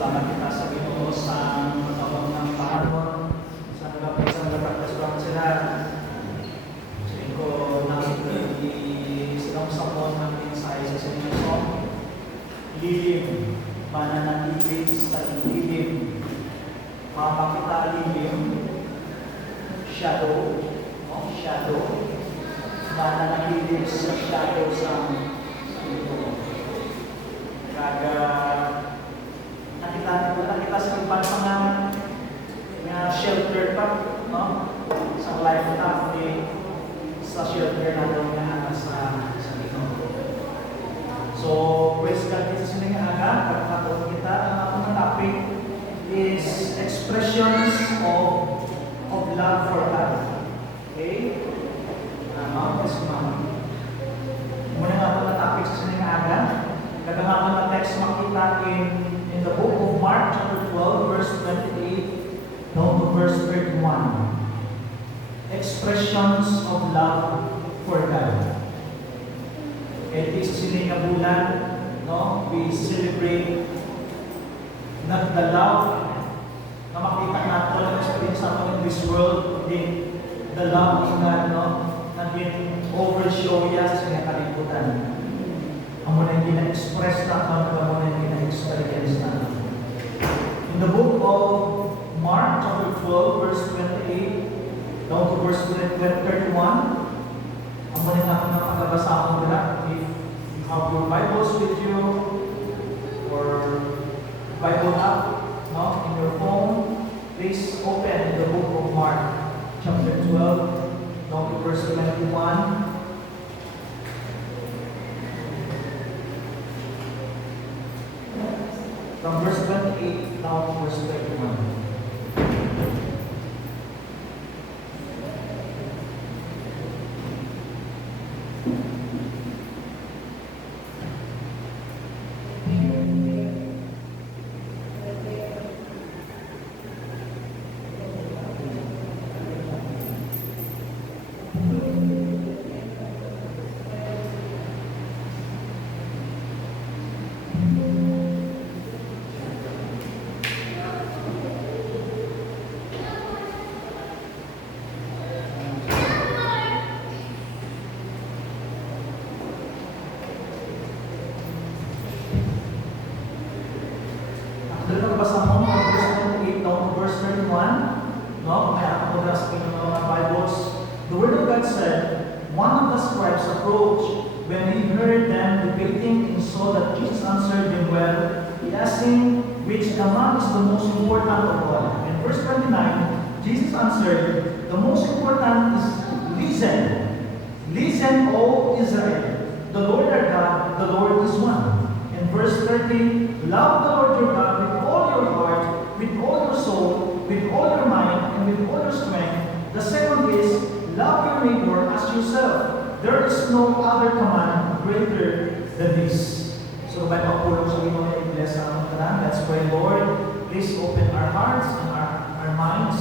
Salamat kita sa Ginoo sa matawag ng Panginoon sa nagapasang nagkakasuhan sila. Sa ko namin silang sapon ng mensahe sa sinyo song. Lilim, mananatili sa lilim. Mapakita lilim, shadow, shadow. Mananatili sa shadow sa ito. Nakita sa ibang mga shelter pa, no? Sa life na sa shelter natin nga sa ito. So, praise God din sa sining aga, pagkakataon kita, ang atong topic is expressions of love for God. Okay? Muna nga po na topic sa sining aga. Kagamaman na text makita in the book of Mark chapter 12 verse 28 down to verse 31. Expressions of love for God. It is sining nga bulan, no? We celebrate not the love na makita natin ang experience natin in this world, the love of God, no? Na din-overshow yan sa sining kalibutan. Ang muna yung gina-express na, ang muna yung gina-experience na. In the book of Mark, chapter 12, verse 28, down to verse 31, ang muna yung nakakabasa ko nila. If you have your Bibles with you, or Bible app, no, in your phone, please open the book of Mark, chapter 12, down to verse 21. From verse 28 down to verse 31. Basa mo from verse 28 down to verse 31. No? Kaya ako sa mga Bibles. The Word of God said, one of the scribes approached when he heard them debating and saw that Jesus answered them well. He asked him which command is the most important of all. In verse 29, Jesus answered, the most important is listen. Listen, O Israel. The Lord our God, the Lord is one. In verse 30, love the Lord your God with all your heart, with all your soul, with all your mind, and with all your strength. The second is, love your neighbor as yourself. There is no other command greater than this. So, by pagpulong sa Ginoo na i-bless ang tanan, let's pray, Lord. Please open our hearts and our minds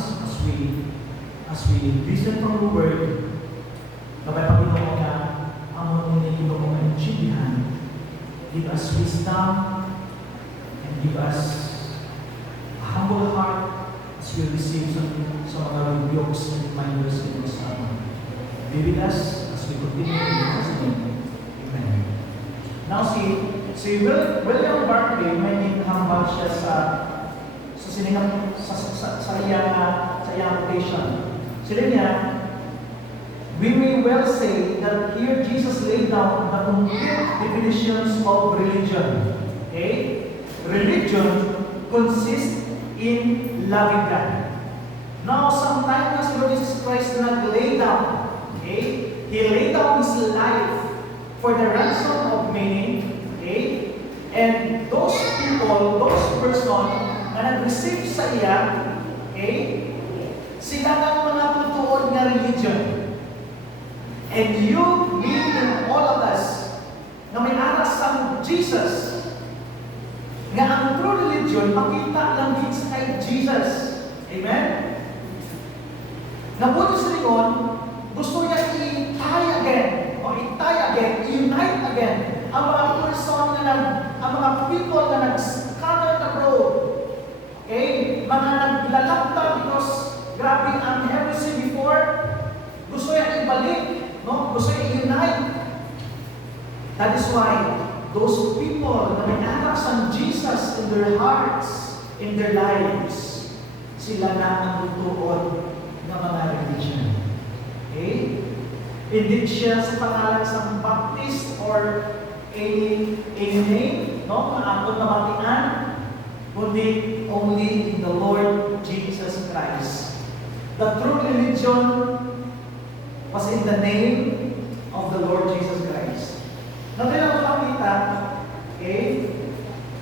as we listen from the Word. Kapag Panginoon na, ang mga Ginoo na intindihan. Give us wisdom and give us a humble heart as we receive sa mga yokes and reminders in this hour. Be with us as we continue in Jesus' name. Amen. Now si William Barclay, may hambal siya sa iyang quotation. Sila niya, we may well say that here Jesus laid down the complete definitions of religion. Okay? Religion consists in loving God. Now, sometimes as Lord Jesus Christ nag-lay down, okay? He laid down His life for the ransom of many, okay? And those people, those person na nag-receive sa iya, okay? Sila ng mga tutuon nga religion. And you, me, and all of us, na may aras ang Jesus, nga ang true religion, makita lang din sa kay Jesus. Amen? Nabuto sa likod, gusto niya i-tie again, i-unite again, ang mga person na ang mga people na nag-scatter abroad, That is why those people na may anak sa Jesus in their hearts, in their lives, sila na ang tutuon ng mga religion. Okay? Hindi siya sa pangalan sa Baptist or any name, no? Maatong namatian, kundi only in the Lord Jesus Christ. The true religion was in the name of the Lord Jesus Christ. Natin ang makita, okay,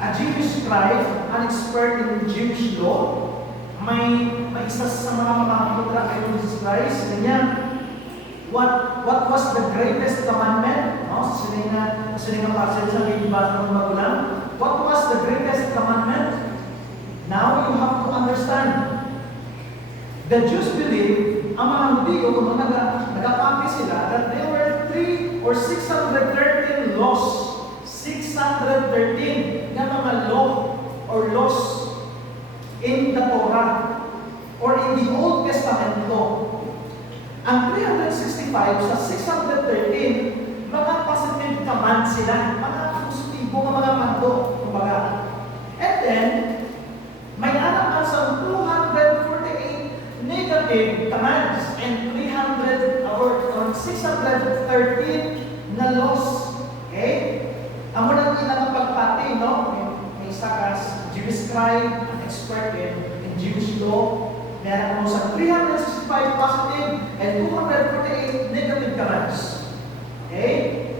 a Jewish scribe, an expert in Jewish law, may isa sa mga mamahamutra kay Jesus Christ, ganyan, what was the greatest commandment? No? Sa sininga pasal sa bibasa ng magulang, what was the greatest commandment? Now you have to understand. The Jews believe, ang mga Hudyo, kung nagapampi sila, that there were 3 or 613 laws. 613 na mga law or laws in the Torah or in the Old Testament law. Ang 365 sa 613, mga positive command sila, mga positibo ng mga mando, kumbaga. And then, may anak sa 248 negative commands and 300 or 613 na laws. Okay? Ang munang ilang pagpati, no? May isa ka Jewish scribe, an expert in Jewish law. Meron mo sa 365 positive and 248 negative commands. Okay?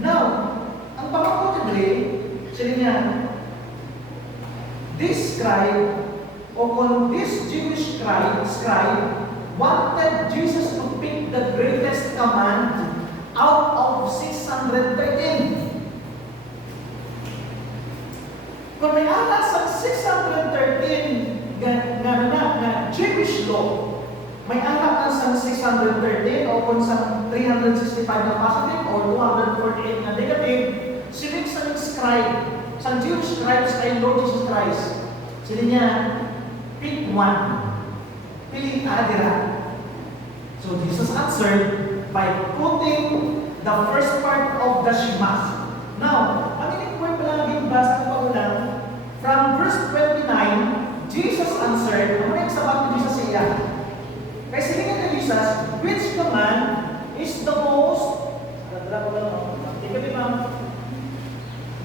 Now, ang pamangkotibli, sila niya, this scribe, o kung this Jewish scribe wanted Jesus to pick the greatest command out of 613. Kung may alas sa 613 na Jewish law, may anak na sa 613 o kung sa 365 na positive o 248 na negative, sinig sa scribe, sa Jewish scribes kay Lord Jesus Christ, sila niya, pick one. Pili adira. So Jesus answered by putting the first part of the Shema. Now, ang inikwan pala naging basa ng pagulang, from verse 29, Jesus answered, ano yung sabat ni Jesus sa iya? Kaya sinigyan ni Jesus, which command is the most,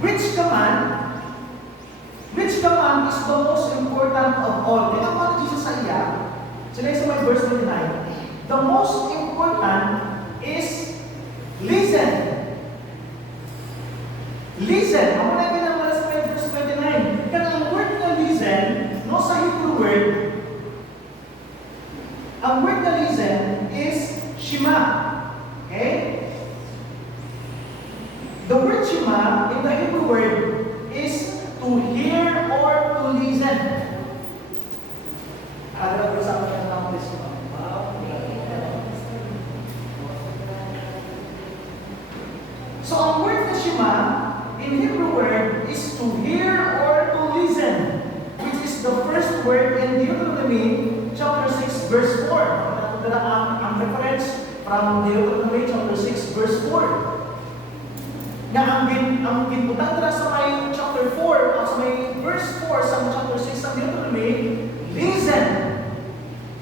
which command is the most important of all? Tinawag ni Jesus sa iya, sila sa may verse 29, the most important is listen. Listen. Ako na ginamala sa may verse 29. Kaya ang word na listen, no, sa Hebrew word, ang word na listen is Shema. Okay? The word Shema in the Hebrew word is to hear or to listen. So ang word na Shema in Hebrew word is to hear or to listen, which is the first word in Deuteronomy chapter 6 verse 4. Ang reference from Deuteronomy chapter 6 verse 4. Na ang ginbutan nila sa may chapter 4 o sa may verse 4 sa chapter 6 sa Deuteronomy, listen.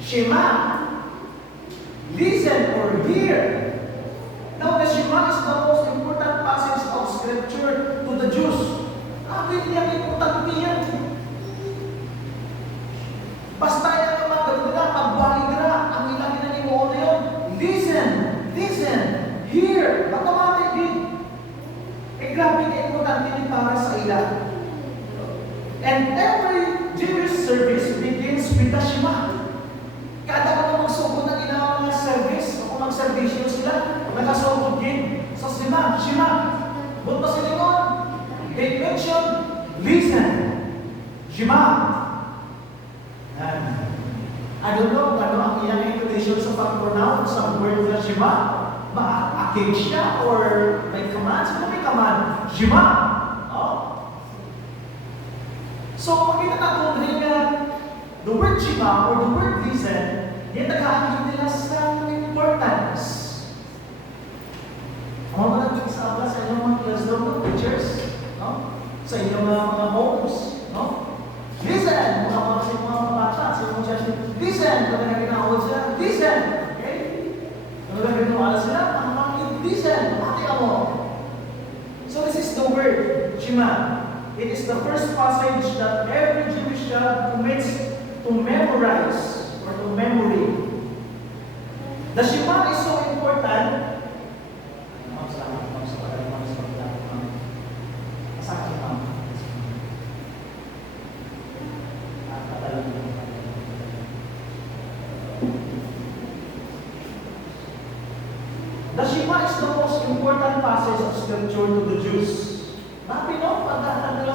Shema. Listen or hear. Now, the Shema is the most important passage of Scripture to the Jews. Bakit niya important niyan? Basta yan ang mga nila, magbalik nila, ang ilang ginanimuon na yun. Listen, listen, hear, automatic din. Eh, grabe ka importante din para sa ilang. And every Jewish service begins with the Shema. Kada ka na magsugod na ginawa mga service, o kung mag-servisyo sila, nakasugod din sa Shema. Shema. Buto sila yun. They mention, listen. Shema. I don't know ano ang iyang inclination sa pag-pronounce sa word na Shema. Ma-akig siya or may command? Sino may command? Shema. Oh. So, makita natin rin na the word Shema or the word listen, yan nag-aakit nila sa importance. Ang mga natin sa tabla sa inyong mga classroom ng teachers, no? Sa inyong mga homes, no? Listen! Mga bata, sa inyong session, listen! Pag nagkinahod sila, listen! Okay? Kung nagkinahod sila, ang mga listen! Pati mo! So this is the word, Shema. It is the first passage that every Jewish child commits to memorize or to memory. The Shema is so important. The Shema is the most important passage of Scripture to the Jews. Nabi no, pagkakadala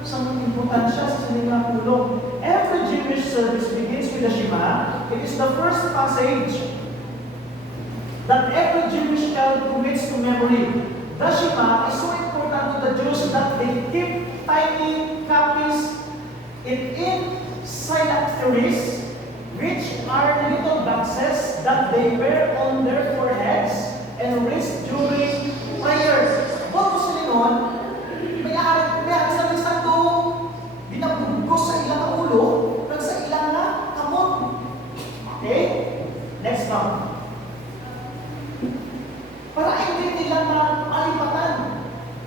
sa mga importansya sa sinilang pulong. Every Jewish service begins with the Shema. It is the first passage that every Jewish child commits to memory. The Shema is so important to the Jews that they keep tiny copies in phylacteries, which are little boxes that they wear on their foreheads and wrists during prayers. Bago sila nun, may sa lisang to, binabugos sa ilang ulo, at sa ilang kamot. Okay? Next one. Para hindi nila malipatan,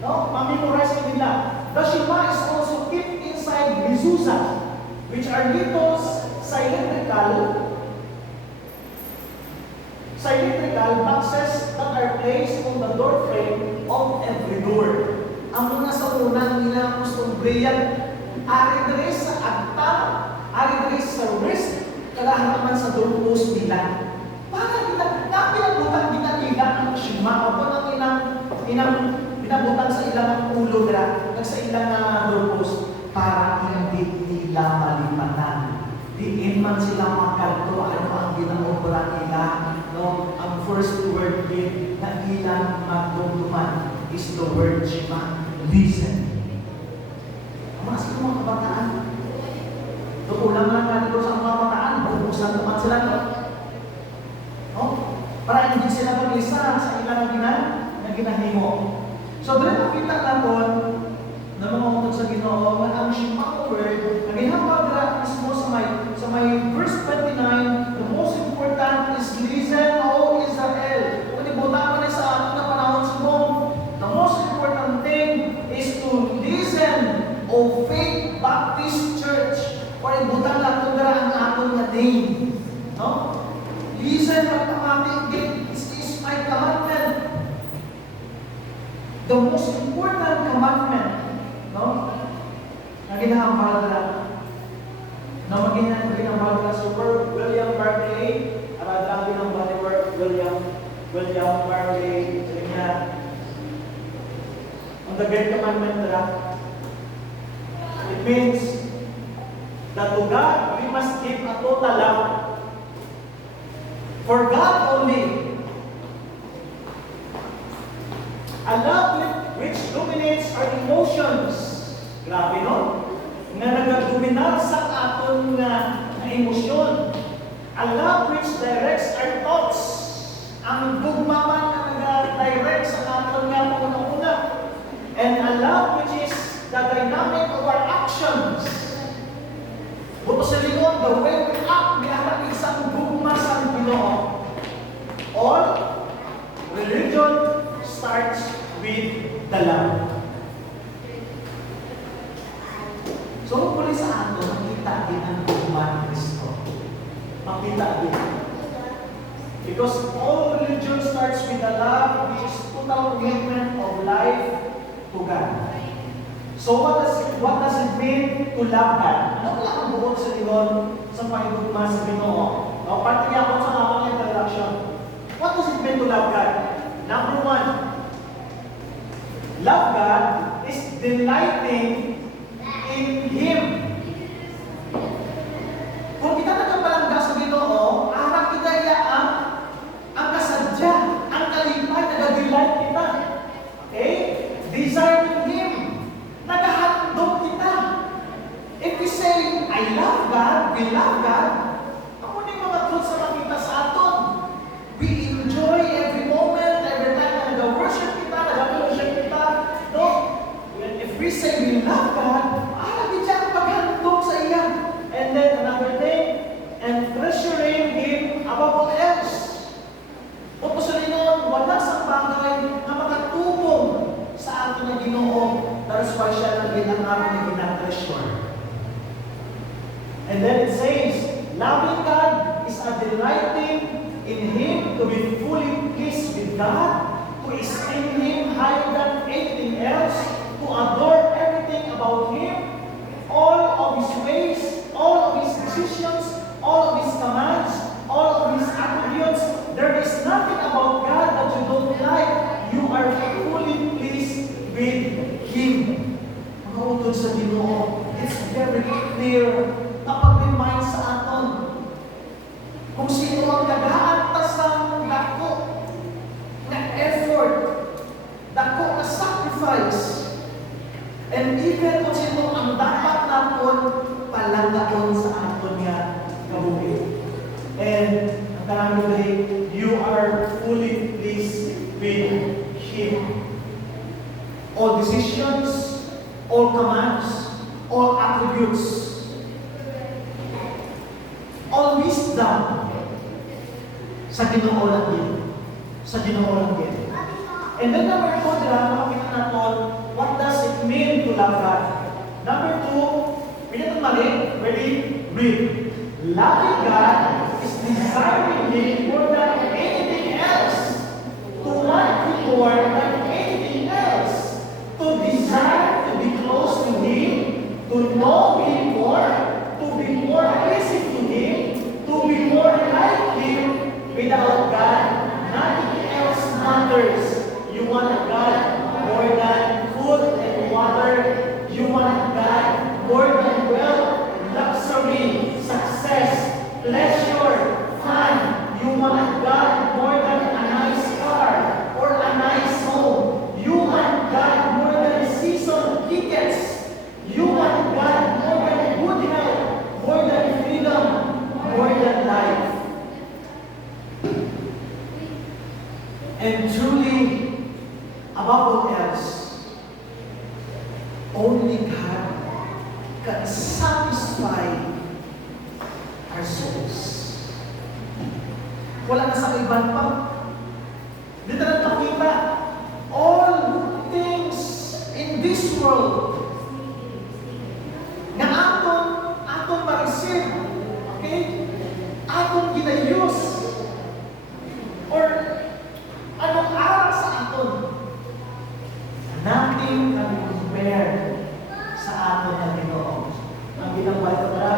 no? Ma-memorize nila. The Shema is also kept inside mezuzah, which are little cylindrical boxes that are placed on the door frame of every door. Ang mga sa unang nila gustong breyan, ari diri sa agta, ari diri sa wrist, kalahaman sa doorpost nila. Para dami ang butang ginatila ang Shema o kung ang binabutan sa ilang ulo nila, sa ilang doorpost, para hindi nila malipatan. Diin man sila makalto ano ang ginagawa nila. No? Ang first word din na ilang magdumduman is the word Shema. Listen. Ang mga kabataan. Tukulang lang natin sa mga kabataan. Bukusan naman sila. No? Para hindi sila mag-isa sa ilang ginahimo. So, doon nakita natin na mga utod sa Ginoo na ang Shema word, nagihambag mismo sa may verse 29, the most important is listen, O Israel. Kung ibutan mo sa atin na panahon sa mong, the most important thing is to listen, O Faith Baptist Church. Kung ibutan lang ito ang aton na name. No? Listen, pagkamating, this is my commandment. The most important commandment, no? Na ginahambal na maginahambal na Super William Barclay, aradang ginahambal ni William Barclay, sabi niya, on the great commandment it means that to God we must give a total love. For God only. A love which dominates our emotions. Grabe, no? Nga nag-dominar sa aton na emosyon. A love which directs our thoughts. Ang gugmaman na nag-direct sa aton nga una-una. And a love which is the dynamic of our actions. Buto sa lingon, the way we act, may harap isang gugma sa Ginoo. All religion starts with the love. So, muli sa ato, makita din ang gugma ni Kristo. Makita din. Because all religion starts with the love, which is total commitment of life to God. So, what does it mean to love God? Ano kaya ang bukod sa Ginoo sa pangigugma sa Ginoo? Parte ako sa aking introduction. What does it mean to love God? Number one, love God is delighting in Him. Kung kita nagpapalangga sa Ginoo, harap kita ang kasadya, ang kalipay, nag-delight kita. Okay? Desire in Him. Naghahandog kita. If we say, I love God, we love God, ako na yung mga truths na makita sa aton. We enjoy every moment, every time na nag-worship kita, we say we love God, di siya ang paghandog sa iya. And then another thing, and treasuring Him above all else. O pusulinon, wala sa bagay na makatubong sa ato na Ginoo. That is why siya naging ang ato na ginatreasure. And then it says, loving God is a delighting in Him, to be fully pleased with God, to esteem Him higher than anything else, to adore everything about Him, all of His ways, all of His decisions, all of His commands, all of His attributes. There is nothing about God that you don't like. You are fully pleased with Him. Mga utod sa Ginoo, it's very clear. Napag-remind sa aton kung sino ang nag-aantas ng dako na effort, dako na sacrifice, and even kung sino ang dapat natin palanggaon sa aton niya kabuhi. And ang tanong you are fully pleased with Him. All decisions, all commands, all attributes, all wisdom sa Ginoo lang din. Sa Ginoo lang din. And then number 2, makikita natin, what does it mean to love God? Number 2, pinatang mali, ready, read. Loving God is desiring Him more than anything else. To want Him more than anything else. To desire to be close to Him, to know Him more, to be more pleasing to Him, to be more like Him. Without God, nothing else matters. You want God more than food and water. You want God more than wealth, luxury, success, pleasure, fun. You want God more than a nice car or a nice home. You want God more than season tickets. You want God more than good health, more than freedom, more than life. And truly, above all else, only God can satisfy our souls. Wala na sa iban pa. Dito na nakita, all things in this world na aton ma-receive, okay? Aton ginayos, or anong aral sa aton, nothing can compare sa aton na Ginoo. Ang ginaway ko na,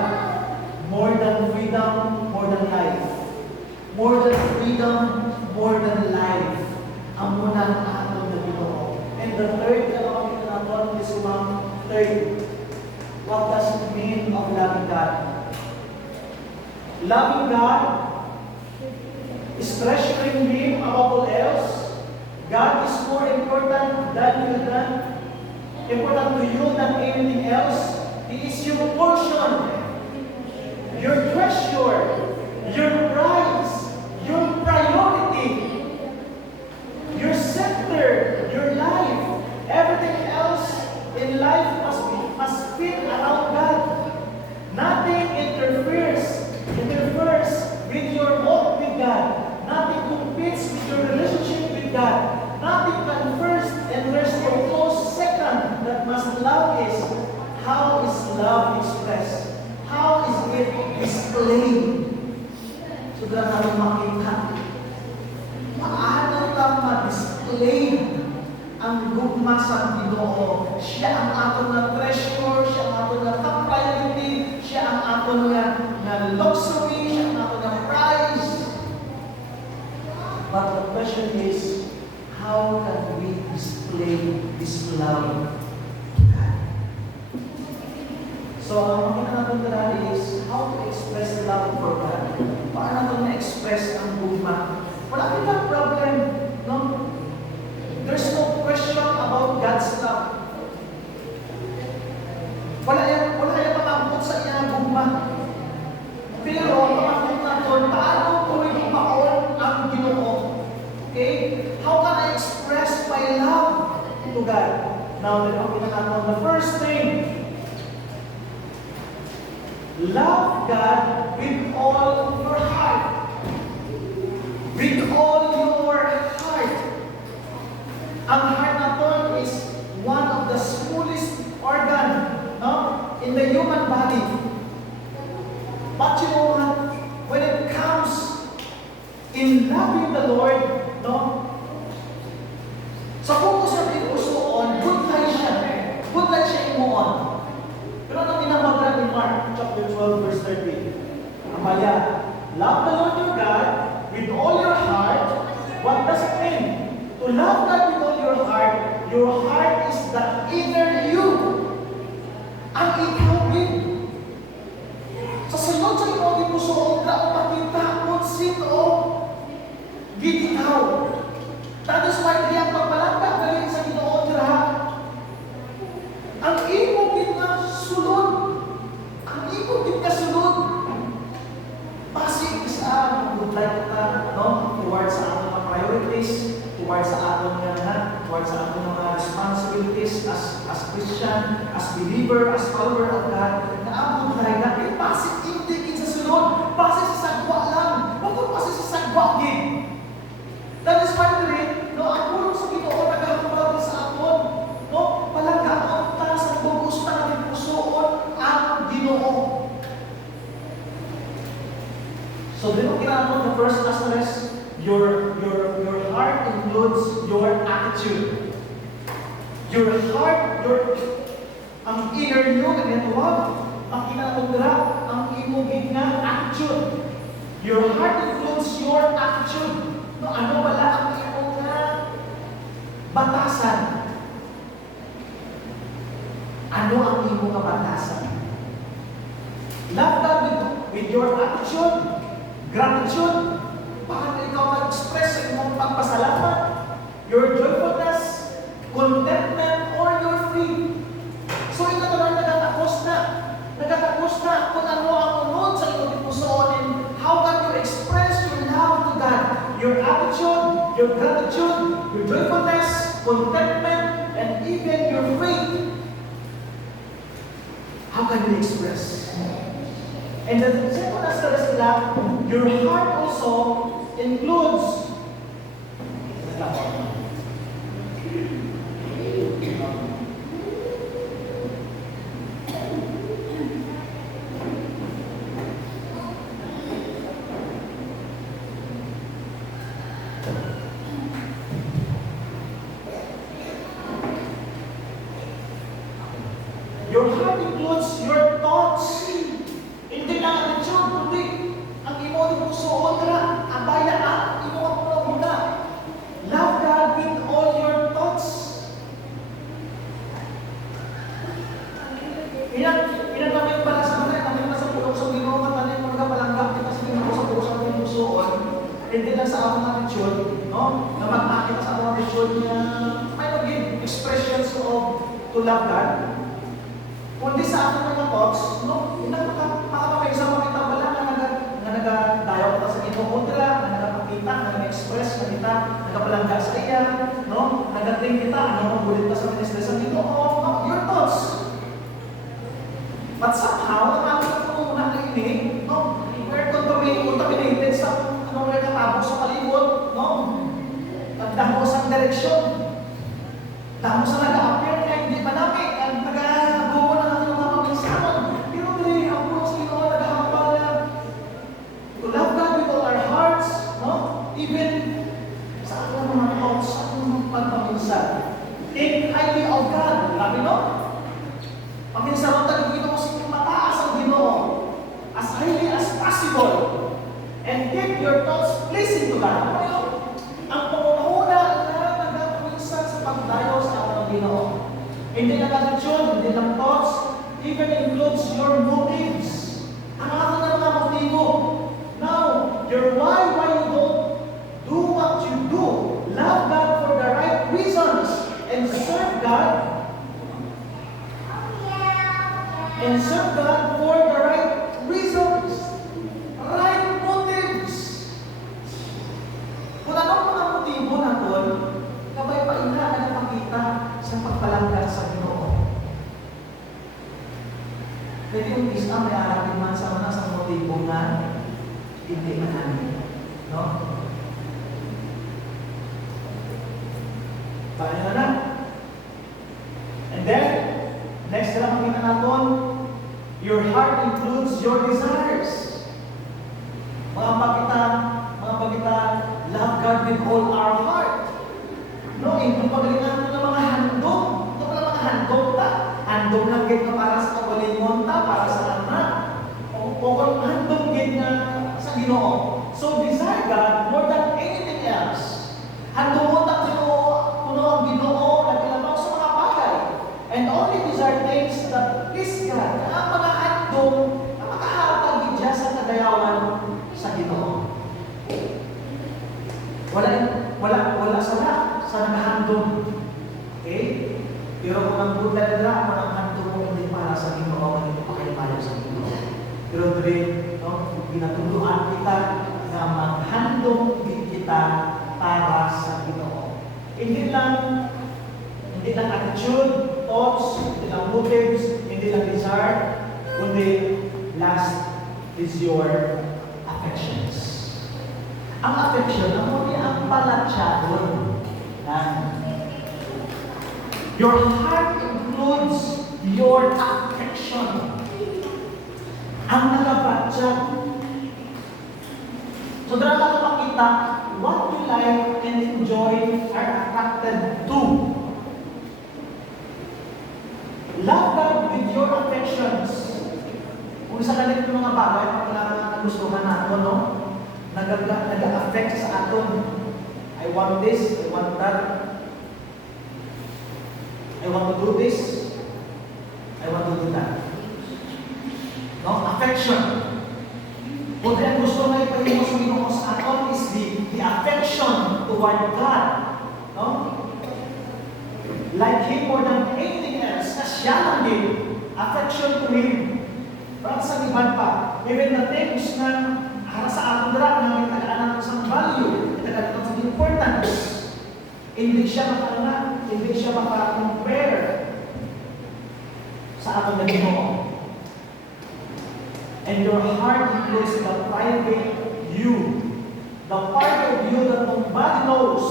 more than freedom, more than life. More than freedom, more than life. Ang muna ang aton na Ginoo. And the third, kalawang kita natin, is third. What does it mean of loving God? Loving God is treasuring Him above all else. God is more important to you than anything else. He is your portion, your treasure, your prize, your priority, your scepter, your life. Everything else in life must fit around God. Nothing interferes with your walk with God. Nothing competes with your relationship with God. Nothing can first and there's no close second. That must love is. How is love expressed? How is it displayed? So that natin makita. Paano ka ma-display ang gugma sa Ginoo? Siya ang aton na treasure, siya ang aton na top priority, siya ang aton na luxury, siya ang aton na prize. But the question is, how can we display this love to God? So, ang makita natin dali is how to express love for God. Paano natin na-express ang gugma? Wala kitang problem, no? There's no question about God's love. Wala yung matangkot sa iyang gugma. Pero, matangkot natin, paano ko ipaon ang Ginoo? Okay? How can I express my love to God? Now, the first thing, love God with all your heart. With all your heart. Ang heart na to is one of the smallest organ, no, in the human body. But you know what? When it comes in loving the Lord, no, sa focus natin pusoon, good life siya. Good life siya imuon. Pero ano tinamagan ni Mark chapter 12 verse 30? Amaya, love the Lord your God with all your heart. What does it mean? To love God with all your heart is the inner you. Ang ikaw din. Sa sunod sa iyong pusoon, na makita kung sino gitikaw. That is why diyan pagpalangga galing sa Ginoo dira. Ang imo gid nga sulod. Ang imo gid nga sulod. Pasig sa good life ta, no, towards sa ating mga priorities, towards sa ating towards sa ating mga responsibilities as Christian, as believer, as follower of God. Na ang good life na pasig hindi gid sa sulod, pasig sa sagwa lang. Bakit pasig sa sagwa gid? That is why no, ang pulong sa Ginoo nagahamon sa aton, no, palanggaon ta sa bugos ta ng pusoon ang Ginoo. So, dito kinahanglan the first aspect, your heart includes your attitude. Your heart, ang inner you, nagatuwag, ang kinahanglan dira, ang imong nga attitude. Your heart includes your attitude. No, ano wala ang iyong batasan? Ano ang iyong batasan? Love God with your attitude, gratitude, paano ikaw mag-express sa iyong pagpasalamat, your joyfulness, contentment, or your faith. So ito naman nagatakos na kung ano ang unod sa iyong pusoon and how can you express your love to God. Your attitude, your gratitude, your joyfulness, contentment, and even your faith. How can you express? And the second aspect is that your heart also includes your thoughts. Hindi lang attitude, kundi ang imo ni pusoon ra, abaya ang imo ang muna. Love God with all your thoughts. Pinagkamit pala sa mga kami na sa pulong sa Ginoo matanin mo nga palanggap kita sa Ginoo sa puso ng pusoon. Hindi lang sa among attitude, no? Na mag-akit sa among attitude niya may maging expressions of to love God. Kundi sa ating mga thoughts, no, makapapagsa makita pala na nagadayaw ka sa Ginoo kontra, na nagpakita, na nag-express na kita, nagapalangga sa iya, no, nagating kita, ano magulit ka sa ministry sa Ginoo, no, your thoughts. But somehow, ang ating pumuna na ini, no, we're contaminated sa anong nagkatabok sa palibot, no, nagdamo sa direksyon, damo sa nag-a-appear na hindi manami, ang nag-abubo na natin ang mga pagkasaman. Pero dili, ang puno sa Ginoo nag-ahambal na to love God with all our hearts, no? Even sa ating mga thoughts, sa ating mga pagpaminsan. Think highly of God. Sabi, no? Pagkinisarong tayo Ginoo sa mataas ang Ginoo as highly as possible. And keep your thoughts pleasing to God. Ano yun? Ang pangunguna na nagpaminsan sa pagdayo sa ating Ginoo. Hindi lang attitude, hindi lang thoughts, even includes your motives. Ang ating na mga motibo. Now, your why you don't do what you do. Love God for the right reasons and serve God. And serve God for the right reasons. Right motives. Kung anong mga motibo natin, kabay pa ina na nakakita sa pagpalanggan sa Pwede yung isa may arapin man sa mga sa motibo na hindi manangin. No? Paano na? And then, next na lang makita natin, your heart includes your desires. Mga pagkita, love God with all our heart. No, yung pagkalitan mo ng mga handog. Ito pala mga handog ta. Handog na gate na para sa kawalingon ta, para sa anak. O kung handog gate na sa Ginoo. So, desire God more than anything else. Handog mo ta kuno ang Ginoo, nagkalabaw sa mga bagay. And only desire things that please God. Ang mga handog na makahatag gidya sa kadayawan sa Ginoo. Wala sa nakahandog. Okay? Pero kung ang bulan nila, kung ang handog mo hindi para sa Ginoo, hindi pakaibayan sa Ginoo. Pero din, ginatuluan kita na maghandog din kita para sa Ginoo. Hindi lang attitude, thoughts, hindi lang motives, hindi lang desire, kundi last is your affections. Ang affection, ang palatsyagon. Your heart includes your affection. Ang nakabatsyag. So, dara ka makita what you like and enjoy are attracted to. Love God with your affections. Kung isa ka ng mga bagay, pag nagustuhan natin, no? Nag-affect sa aton. I want this, I want that. I want to do this. I want to do that. No? Affection. Kung ang gusto na ipahimo sa Ginoo sa aton is the affection toward God. No? Like Him more than anything else. Na siya lang din. Affection to Him. Para sa iban pa. Even the things na para sa aton dira na nagtagaanan sa value, nagtagaanan sa importance. Hindi siya maka-compare sa aton na Ginoo. And your heart includes the private you. The part of you that nobody knows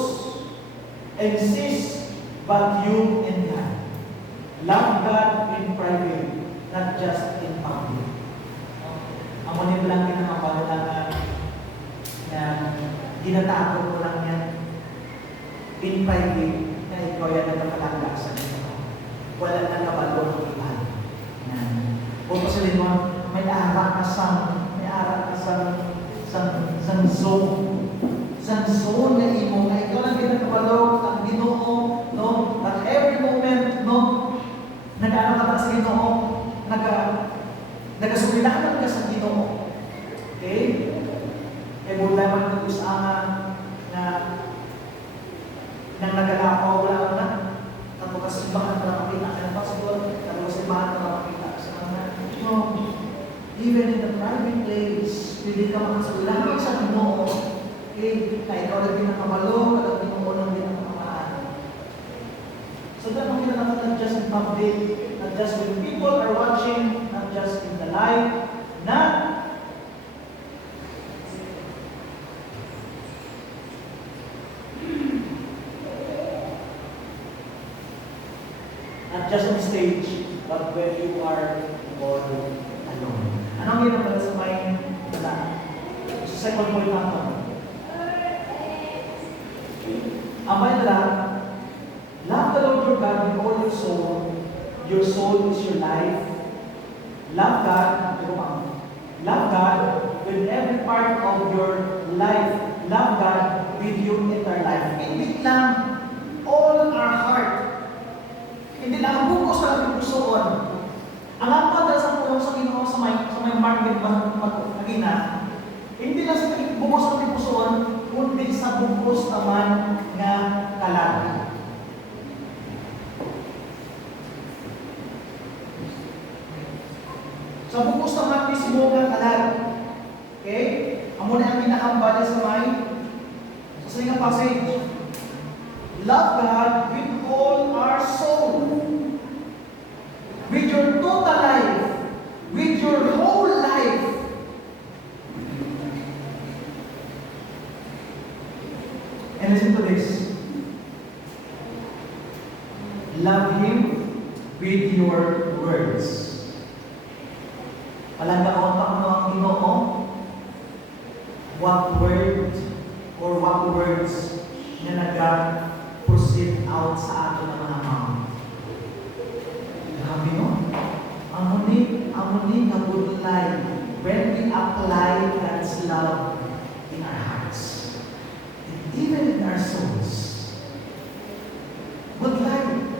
exists but you and God. Love God in private, not just in public. Ang unin lang din ang mapagalaman na ginatago mo lang yan in private na ikaw yan nagkakalaga sa Ginoo. Wala na kabalo ang iba. Kung pasalin mo, may arak ka sa zone. Sa zone na imo, na ikaw lang ginagkabalo ang Ginoo, no? At every moment, no? Nag-ano ka sa Ginoo, nagasulilanan ka sa Ginoo. Okay? Eh, mula man kung isahan na nang nagalakaw, wala na. Kato kasimbahan na makita ka na pastor, kato kasimbahan na makita sa mga, no, even in the private place, hindi ka makasulilanan sa Ginoo. Okay? Na ikaw lang pinakabalo, at Ginoo lang pinakamaan. So that makita naman not just in public, not just when people are watching, not just in the live, not just on stage, but when you are all alone. Anong yun pala sa may sa second point natin? Ang may love the Lord your God with all your soul. Your soul is your life. Love God, love God with every part of your life. Love God with your entire life. Hindi lang all our heart. Hindi lang bukos sa ating pusoon. Ang apa dahil sa puso sa Ginoo sa may market magina. Hindi lang sa bukos sa ating pusoon, kundi sa bukos naman nga kalag. Sa bukos naman mismo nga kalag. Okay? Amo na ang pinakambali sa may sa singa passage. Love God with all our soul, with your total life, with with your words. Palanggaon pa mo ang Ginoo, what word or what words na nag-proceed out sa ato ng mga mouth. Grabe no? Amuni nga budlay when we apply God's love in our hearts. And even in our souls. Budlay.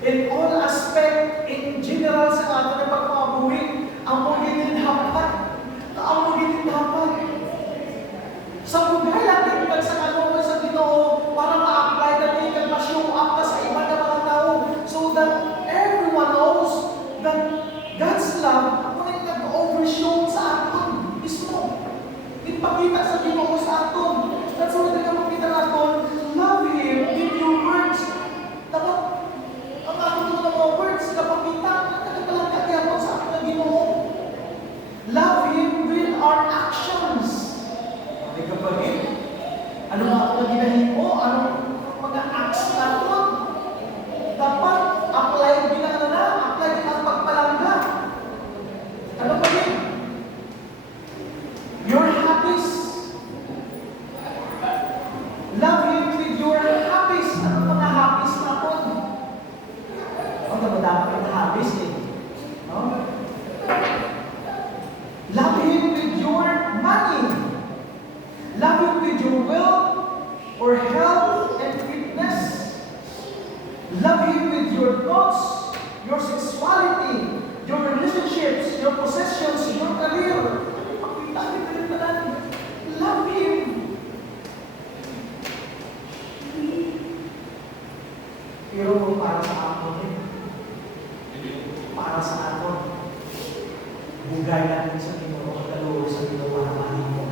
In all aspect, in general sa ato ng pagpabuhi, ang din dapat. Sa bugay lang din sa kanungan sa Ginoo para ma-apply natin kag ma-show up ka sa iba na mga tao so that everyone knows that God's love ngunit nag-overshow sa aton mismo. Ipakita sa Ginoo sa aton. That's why nagpakita naton, love Him with your words. Dapat ang aton ng mga words kapakita nagpalangka kaya sa aton ng Ginoo. Love Him with our actions. Okay, kapatid, ano mga ginahin mo? Anong mga acts natin? Dapat apply din apply din ang pagpalangga. Ano pa rin? Your habits. Love Him with your habits. Ano mga habits natin? Dapat yung habits eh. Love Him with your money. Love Him with your wealth or health and fitness. Love Him with your thoughts, your sexuality, your relationships, your possessions, your career. Pakita niyo pa rin. Love Him. Pero para sa atin para sa atin bugay natin sa Ginoo at kaloob sa Ginoo para mahalin mo.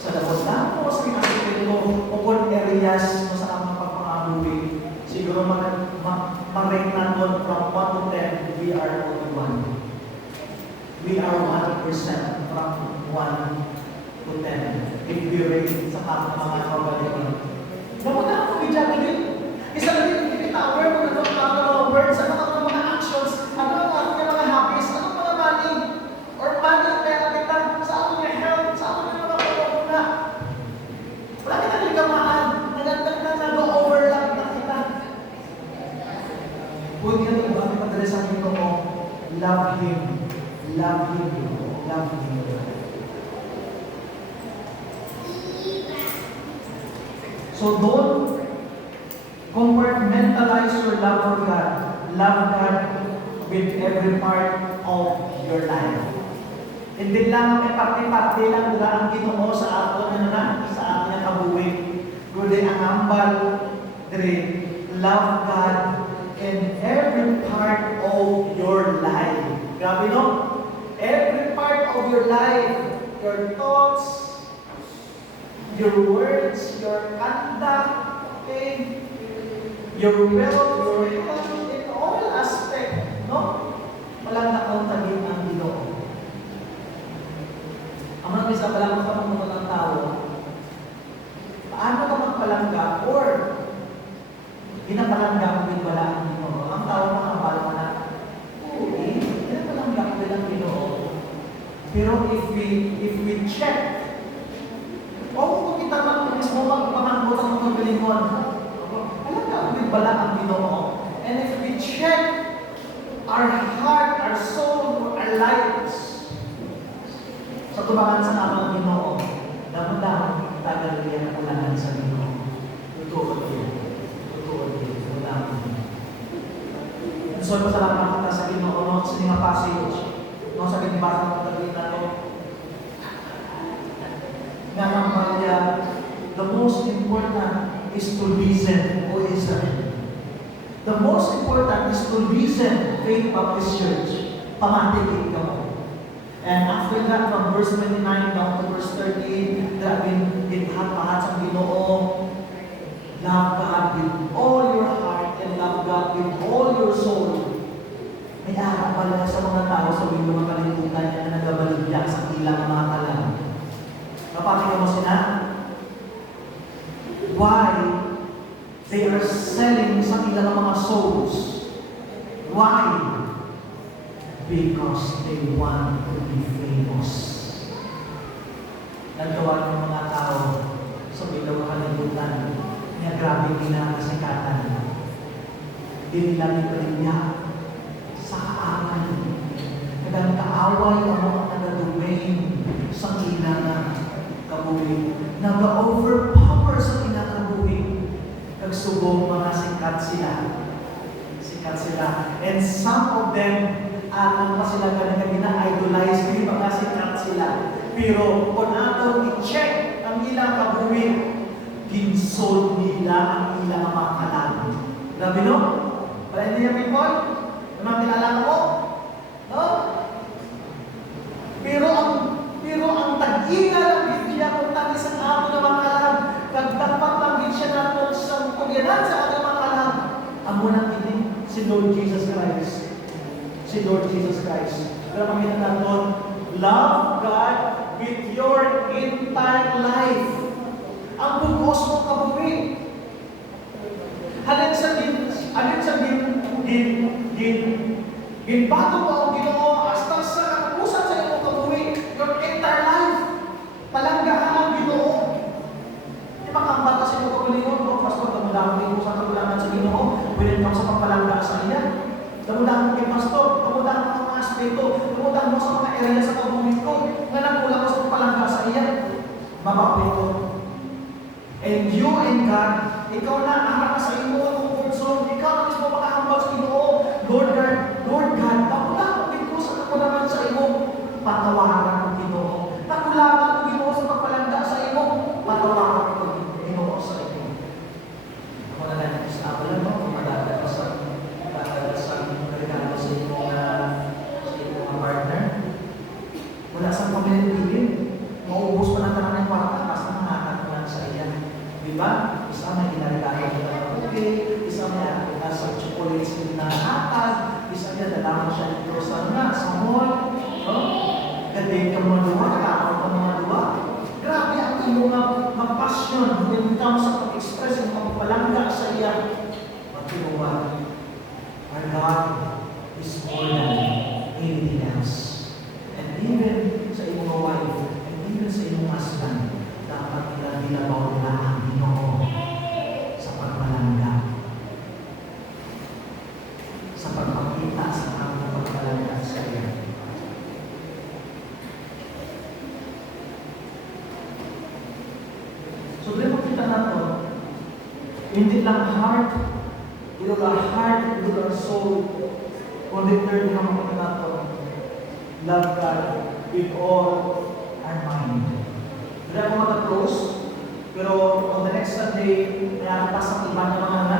Sa labot lang po sa pinasitin mo o kung areas mo sa amang pagpangabuhi, siguro ma-rank natin from 1 to 10, we are only 1. We are 1% from 1 to 10. If we rate sa mga kabalikan. Labot lang po, bidyan din. Isa na din, hindi kita aware mo na mga words, ano ang mga actions, ano ang ating mga habits, ano ang mga money, or money kaya kita sa ating health, sa ating mga pagkakuna. Wala kita ligamaan, nag-overlap na kita. Kung yan ang bakit madalas ang ito mo, love Him, love Him, love Him. So don't compartmentalize your love for God. Love God with every part of your life. Hindi lang may parte-parte lang nila ang Ginoo sa aton sa ating kabuhi. Kundi ang ambal dire love God in every part of your life. Grabe no? Every part of your life, your thoughts, your words, your conduct, okay? Your wealth, your health, in all aspect, no? Walang nakauntahin ang Ginoo. Ang mga isa pala magkapamunod ng tao, paano ka magpalangga or ginapalangga mo din wala ang Ginoo? Ang tao makabal mo na, ginapalangga mo din ang Ginoo. Pero if we check, kung kita mismo magpanganggot ang mga galingon, bala ang Ginoo. And if we check our heart, our soul, our lives sa tubangan sa amang Ginoo, damang tagal yan ang ulangan sa Ginoo. Totoo din. So, pasalamat kita sa Ginoo, no? Sa mga passage, no? Sa binibasa ng pagkakalin na ito, nga nampalya, the most important is to listen, O Israel. The most important is to listen, Faith Baptist Church. Pamatigin ka mo. And after that, from verse 29 down to verse 38, grabe pahat sa Ginoo. Love God with all your heart and love God with all your soul. May arap pala sa mga tao sa mga makalimutan niya na nagabaligya sa ilang mga talang. Napakita mo sila? Why? They are selling sa ilang mga souls. Why? Because they want to be famous. Nagawa ng mga tao sa bilang kalibutan na grabe pinakasikatan. Dinilang niya sa kaangan. Kadang kaaway ang mga nagadumain sa kinana kabuhi. Naga-overpower sa kinakabuhi. Nagsubong mga sikat sila. Sikat sila. And some of them, alam pa sila gina-idolize kaya mga sikat sila. Pero kung ato i-check ang ilang kabuhi, kinsold nila ang ilang mga kalan. Grabe no? Wala hindi niya people? Naman kilala ko? No? Pero ang tag-ina ng Biblia kung tagi sa ato ng mga kalan, kag dapat lang siya nato sa pagyanan sa ato ng mga kalan. Ang munang ini, si Lord Jesus Christ. Si Lord Jesus Christ. Pero pagkita natin, love God with your entire life. Ang bugos mo kabuhi. Halin sa ginbago mo ang Ginoo hasta sa katapusan sa iyong kabuhi. Your entire life. Palanggaan ang Ginoo. Di ba kang bata sa iyong kabulingon mo? Pastor, kamudang mo sa kabulangan sa Ginoo. Wilin kang sa pagpalangga sa iya. Kamudang kay Pastor, kamudang mo sa mga aspeto, kamudang mo sa mga area sa kabuhi ko. Nga nagkulang sa pagpalangga sa iya. Mabapito. And you and God, ikaw na ang sa imo ang comfort zone. Ikaw na mismo makahambal sa Ginoo. Lord God, pakulangan ko sa kakulangan sa imo. Patawaran ang Ginoo. Pakulangan ang Ginoo sa pagpalanda sa imo. Patawaran ang Ginoo sa imo. Ako na lang, sa ako lang, kung madadala sa regalo sa imo mga partner. Wala sa pamilya-pilin. Mauubos pa na tanan ng kwarta kasi nakakatulan sa iya. Diba? Isa may ginagawa ng okay, isa may sa chocolates na atag, isa niya dalaman siya dito sa mall, no? Ganda ka mga duwa, kakao ka mga duwa. Grabe ang iyong mag-passion when it comes sa pag-express ng pagpalangga sa iya. Magkinuwa, our God is more than anything else. And even sa iyong wife, and even sa iyong husband, dapat nila nilabaw nila ang Ginoo sa pagpalangga. Sa pagpakita sa aming pagpalangga sa iya. So, dahil makita natin, hindi lang heart, ito lang heart, ito lang soul, kundi third na makita natin, love God with all our mind. Hindi ako mag-close, pero on the next Sunday, nalakas ang iba ng mga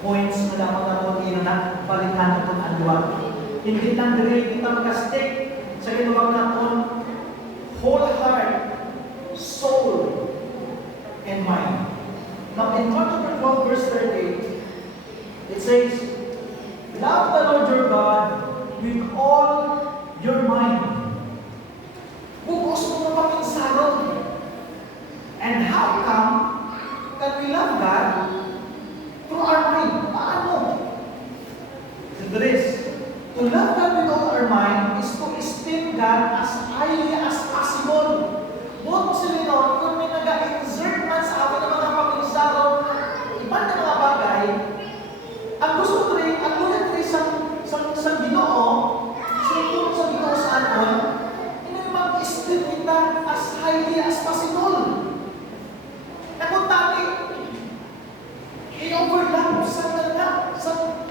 points na dapat natin na balikan natin ang luwag. Hindi lang diri kita mag-stick sa ginawag natin whole heart, soul, and mind. Now in John chapter 12 verse 38, it says, love the Lord your God with all your mind. Bukos mo na paminsaron. And how come that we love God through our mind? Paano? There is. To love God with all our mind is to esteem God as highly as possible. Buot mo sila noon, kung may nag-exert man sa akin ng mga paminsaron, iban na mga bagay, ang gusto ko rin, ang ulit rin sa Ginoo, sinutulong sa Ginoo sa atin, mag-esteem kita as highly as possible. Na kung tayo, i-overlap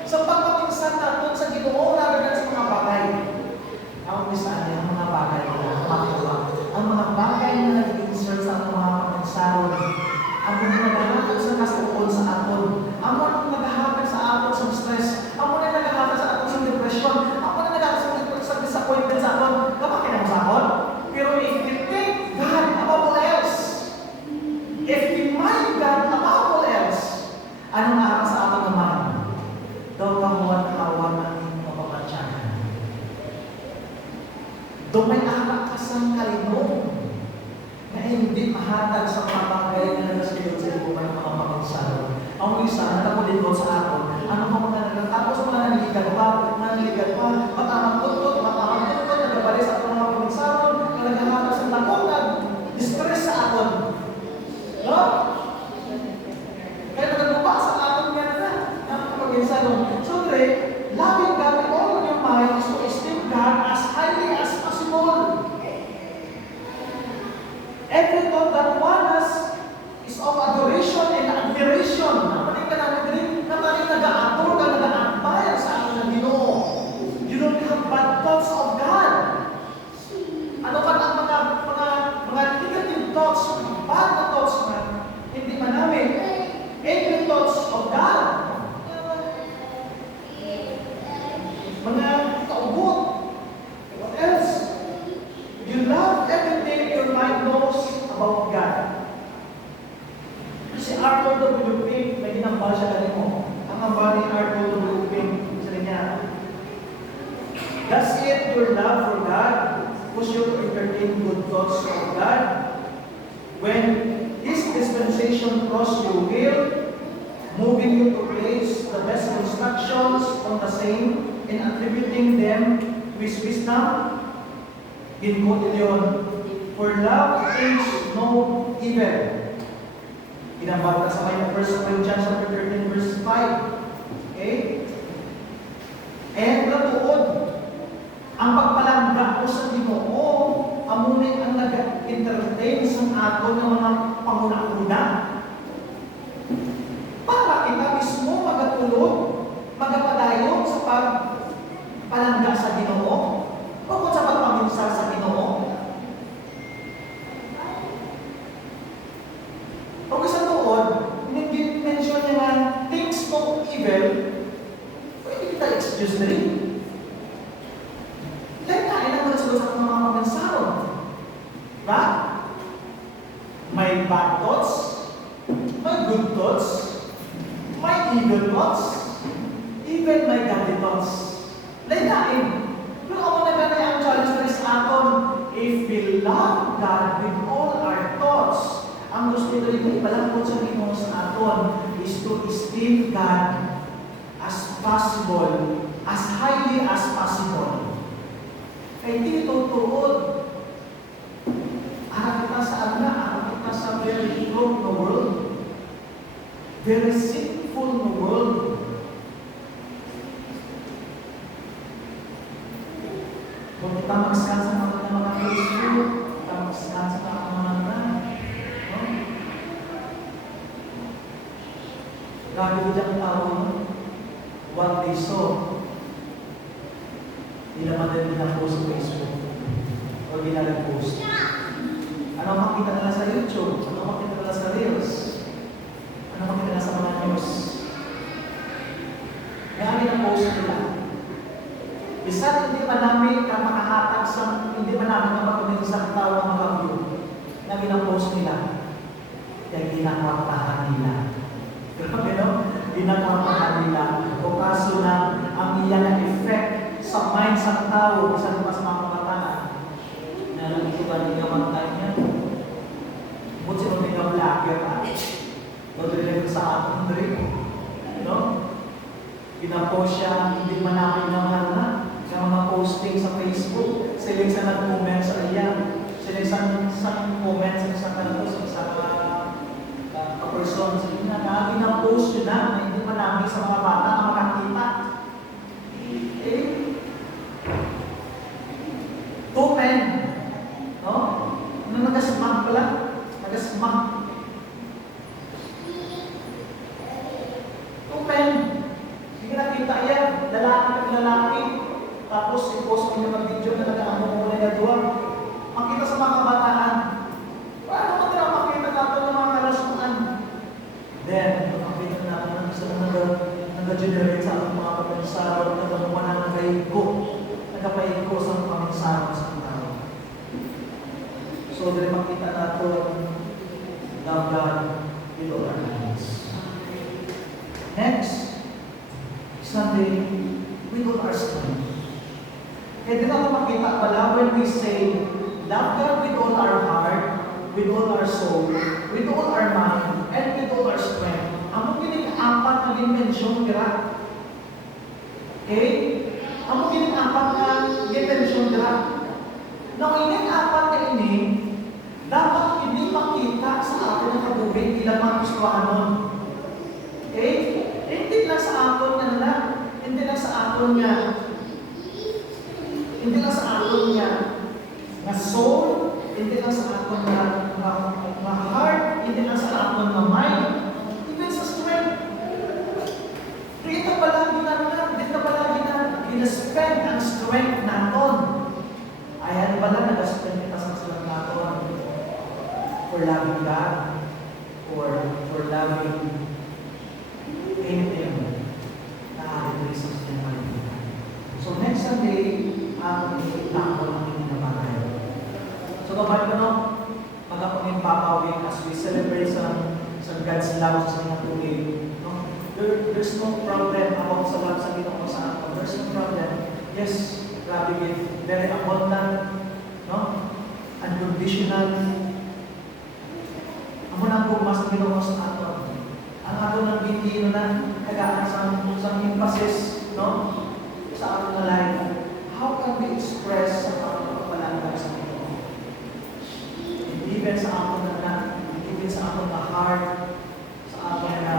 sa pagpapinsan natin sa Ginoo rather than sa mga bagay. Ang minsan ang mga bagay na makuha. Ang mga bagay na nag-insert sa mga pagpapinsaron, ang mga naghahatid sa kasuon sa aton, ang mga naghahatid sa aton sa stress, ang mga naghahatid sa aton sa depression, ang mga naghahatid sa disappointment sa aton, kapag kinang sa aton. Pero if we take God above all else, if we mind God above all else, anong araw sa ating naman? Daw kahuan-kawan ang inyong mapapatyahan. Daw may anak kasang kalinong na hindi mahatag sa mga bagay na nagasulod sa iyo may mga pagkansaro. Ang isa, nakakulindot sa ako. Ano pa mga tapos mga naniligan pa, matamakot, nagabali sa atong mga kuminsaron, na naghahanap sa takot, distress sa aton. No? Kaya nagagumpa sa aton nga na, ang kuminsaron. So, loving God with all of your mind is to esteem God as highly as possible. Every thought that one has is of adoration and admiration. Napanin ka namin rin, napanin nag-aator ka, nag-aambayan sa akin ng Ginoo. You don't have bad thoughts of God. Ano pa ang mga negative thoughts, bad na thoughts na hindi man namin. Every thoughts of God. Mga kaugot. What else? You love everything your mind knows about God. Si Arthur W. Pink, may ginambal siya galing mo. Ang ambal ni Arthur W. Pink, sabi niya, does it your love for God push you to entertain good thoughts of God? When His dispensation cross your will, moving you to place the best instructions on the same and attributing them to His wisdom, ginko yun, for love thinks no evil. Ginambal na sa kayo 1 Corinthians 13 verse 5. Okay? And natuod, ang pagpalangga ko sa Ginoo, amunay ang nag-entertain sa aton ng mga panguna-una. Para kita mismo magatulog, magapadayon sa pagpalangga sa Ginoo, o kung sa pagpaminsa sa Ginoo. Pag isang tuod, mention niya nga, things no evil, pwede kita excuse na rin. Dahil tayo lang nagsagot sa mga pagkansaron. Diba? May bad thoughts, may good thoughts, may evil thoughts, even may godly thoughts. Lain-lain. Pero ako na ganay ang challenge na sa aton, if we love God with all our thoughts, ang gusto ito rin ipalangkot sa Ginoo sa aton is to esteem God as possible, as highly as possible. Kaya hindi ito tuod. Arap kita sa agna, arap kita sa very broke na world, very sinful na world. Kung kita magskan sa mga Facebook, kita magskan sa mga Gabi diyang tao, what they saw, hindi naman din pinapost sa Facebook o ginag-post. Ano makita nila sa YouTube? Ano makita nila sa Reels? Ano makita nila sa mga news? May amin ang post nila. Bisan hindi man namin makahatag sa, hindi man namin makakunin sa tao ang mga view na ginag-post nila. Kaya ginakwapahan nila. Grabe, no? Ginagawa nila o kaso na ang iyan na effect sa mind sa tao isa naman sa mga kabataan na ito ba nigawan tayo niya? Buti mo nag-vlogger pa o dito sa ating drink, no? Pinapost siya, hindi man namin naman na sa mga posting sa Facebook, sila sa nag-comment sa iyan, sila sa comment sa person, sige na, ginang-post yun na hindi pa namin sa mga bata na makakita. Two men, no? Ano nagasmak pala? Nagasmak. Two men, sige nakita yan, lalaki, tapos i-post mo yung mag-video na nag-aamong mo na nagawa. Makita sa mga kabataan, paano mo nila makita natin ng mga kalasuan? Then, makakita natin ang isa na nag-generate sa ating mga pagkansaro, nagawa na nagapaigo sa pagkansaro sa tao. So, dili makita natin love God with all our hands. Next, Sunday, with all our strength. Kaya din natin makita pala when we say, love God with all our heart, with all our soul, with all our mind, and with all our strength. Ang mga apat na dimensyon dira. Okay? Amo gini apat na dimensyon dira. Now, ini apat na ini, dapat hindi makita sa atin ang kabuhi bilang mga Kristohanon. Okay? Hindi lang sa aton na hindi lang sa aton nga, hindi lang sa aton nga, na soul, hindi lang sa aton nga, heart, hindi lang sa aton nga mind, even sa strength. Dito palagi na, gina-spend ang strength naton. Ayan pala, nag-spend kita sa strength naton for loving God, or for loving anything na ating reasons na malimutan. So next Sunday, ang itakbo ng inabagay. So kapag magkapangin papawin as we celebrate sa God's love sa mga tugig, no? There's no problem about sa love sa Ginoo sa atin. There's no problem. Yes, grabe gift. Very abundant, no? Unconditional. Amo na po mas Ginoo sa atin. Ang ato ng bintino na kagaan sa emphasis, no? Sa ato na life. How can we express sa pagpapalangag sa Ginoo? Even sa ato na even sa ato na heart, sa ato na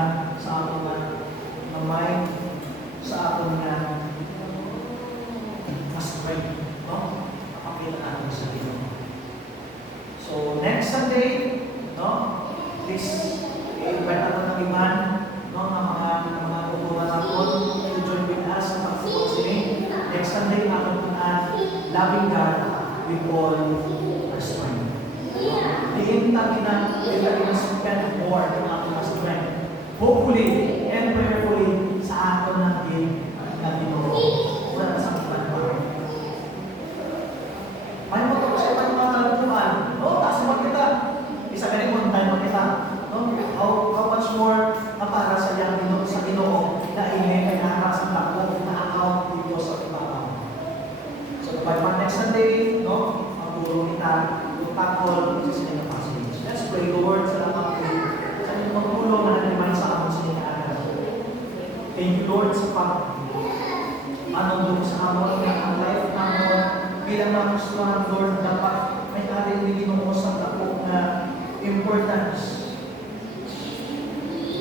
mind, sa ato na strength, no? Nakapila natin sa Ginoo. So next Sunday, no? Please invite natin ng iman, no, ng mga tutunan natin to join with us sa pag-counseling. Next Sunday, natin loving God with all our strength. Hihinta kita spend more in our strength. Hopefully and prayerfully sa aton natin na Ginoo. Wala sa mga may mo ito sa mga kalatuan. No, taas mo kita. Isa ka rin kung tayo kita. No? How much more na para sa Ginoo na ingay kay nakasang takbo na account dito sa ibabaw. So, by next Sunday, no? Magturo kita yung tackle sa sinayang passage. Let's pray, Lord, sa lahat ko. Sa inyong magpulong na nalimay sa amin sa inyong. Thank you, Lord, sa anong sa amon na ang life namin bilang mga Kristohanon, Lord, dapat may ating Ginoo sa takbo na importance.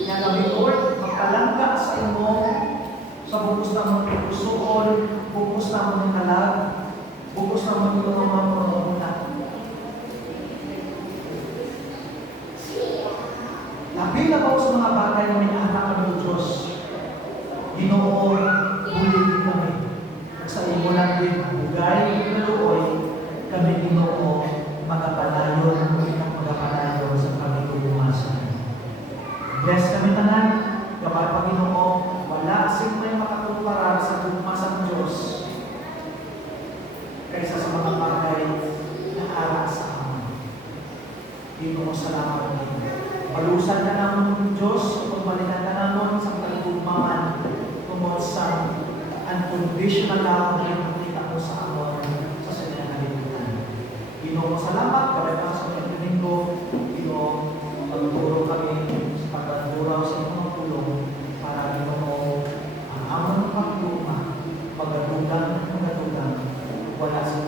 Kaya kami, Lord, magkalangka sa imo sa bukos na mong pusoon, bukos na mong kalag, bukos na mong ito mga pangunguna. Labi na po sa mga bagay na may anak ng Diyos. Ginoo, buligin kami. Sa imo lang din, bugay, naluoy, kami Ginoo, magapalayon, magapalayon sa kami kumasan. Bless kami tanan, kapag Panginoon, wala asing may makatumpara sa tumasang Diyos kaysa sa mga bagay na ara sa amin. Ginoo, salamat namin. Palusan na namin Diyos, pagbalikan na namin sa kalugmangan tungkol sa unconditional love na nakita mo sa amin sa sinanalimutan. Ginoo, salamat, kapag sa mga linggo, Ginoo, pagturo kami sa pagduraw sa inyong tulong para Ginoo ang amon pagtuma, pagdadugang, wala sa